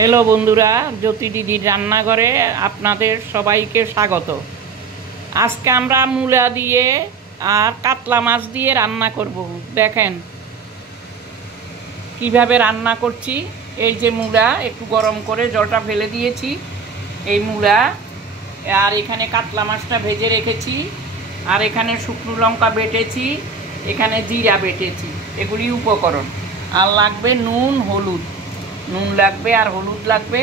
Hello বন্ধুরা, জ্যোতি দিদির রান্নাঘরে আপনাদের সবাইকে স্বাগত। আজকে আমরা মূলা দিয়ে আর কাতলা মাছ দিয়ে রান্না করব। দেখেন কিভাবে রান্না করছি। এই যে মূলা একটু গরম করে জলটা ফেলে দিয়েছি, এই মূলা, আর এখানে কাতলা মাছটা ভেজে রেখেছি, আর এখানে শুকনো লঙ্কা বেটেছি, এখানে জিরা বেটেছি। এগুলি উপকরণ। আর লাগবে নুন হলুদ, নুন লাগবে আর হলুদ লাগবে,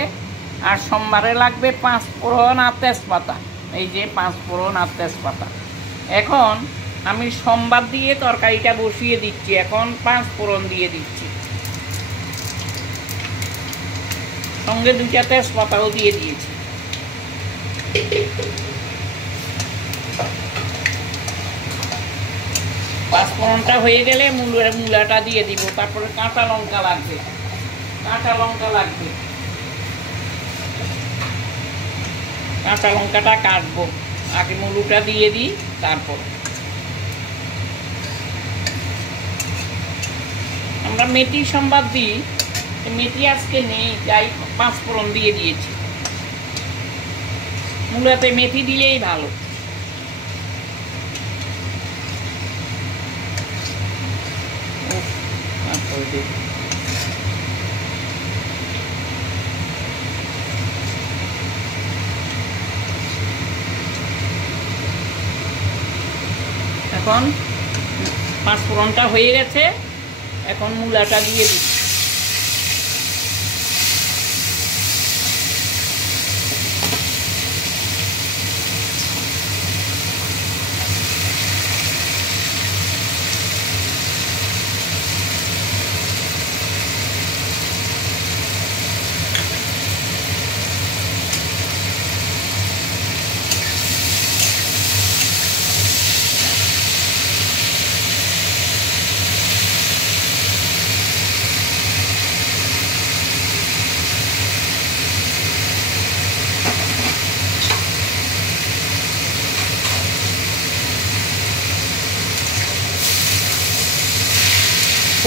আর সোমবারে লাগবে 5 ফোড়ন আর তেজপাতা। এই যে 5 ফোড়ন আর তেজপাতা। এখন আমি সোমবার দিয়ে তরকারিটা বসিয়ে দিচ্ছি। এখন 5 ফোড়ন দিয়ে দিচ্ছি, সঙ্গে 2টা তেজপাতাও দিয়ে দিয়েছি। পাঁচফোড়নটা হয়ে গেলে মূলাটা দিয়ে দিব। তারপরে কাঁচা লঙ্কা লাগবে, কাঁচা লঙ্কাটা কাটবো। আগে মুলুটা দিয়ে দিই, তারপর আমরা মেথি সম্বাদ দিই। মেথি আজকে নেই, যাই 5 ফোড়ন দিয়ে দিয়েছি। মূলাতে মেথি দিলেই ভালো। এখন 5 ফোড়নটা হয়ে গেছে, এখন মূলাটা দিয়ে দিচ্ছি।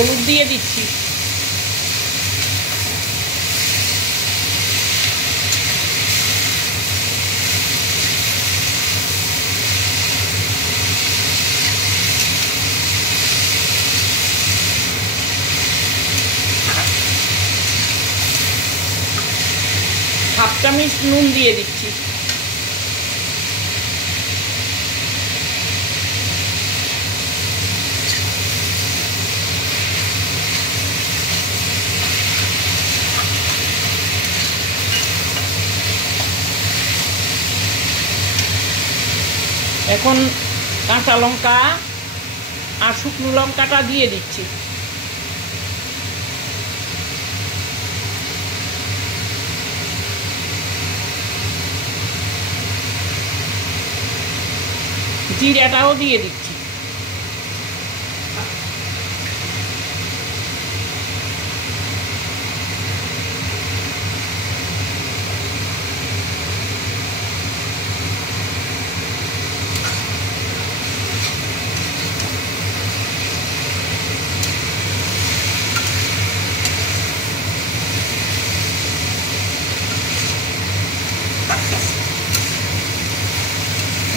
হলুদ দিয়ে দিচ্ছি। হাফ চামচ নুন দিয়ে দিচ্ছি। এখন কাঁচা লঙ্কা আর শুকনো লঙ্কাটা দিয়ে দিচ্ছি। জিরাটাও দিয়ে দিচ্ছি।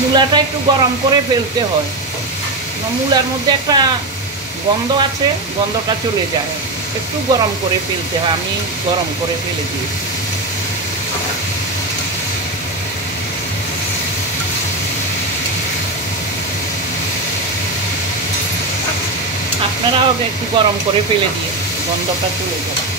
মূলাটা একটু গরম করে ফেলতে হয়, মূলার মধ্যে একটা গন্ধ আছে, গন্ধটা চলে যায়। একটু গরম করে ফেলতে হয়। আমি গরম করে ফেলে দিয়েছি। আপনারাও একটু গরম করে ফেলে দিয়ে গন্ধটা চলে যায়।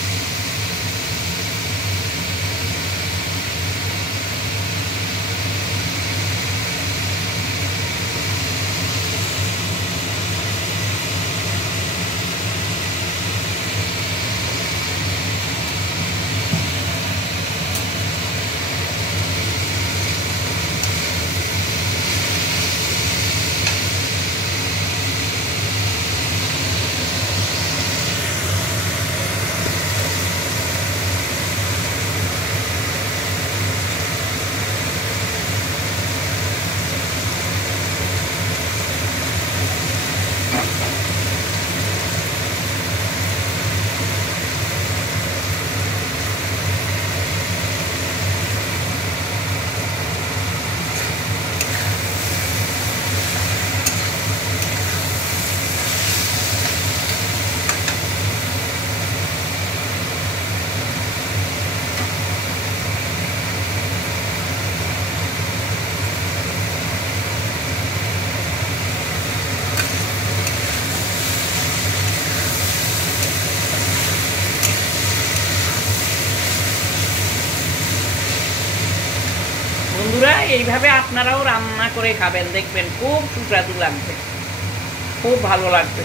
এইভাবে আপনারাও রান্না করে খাবেন, দেখবেন খুব সুস্বাদু লাগবে, খুব ভালো লাগবে।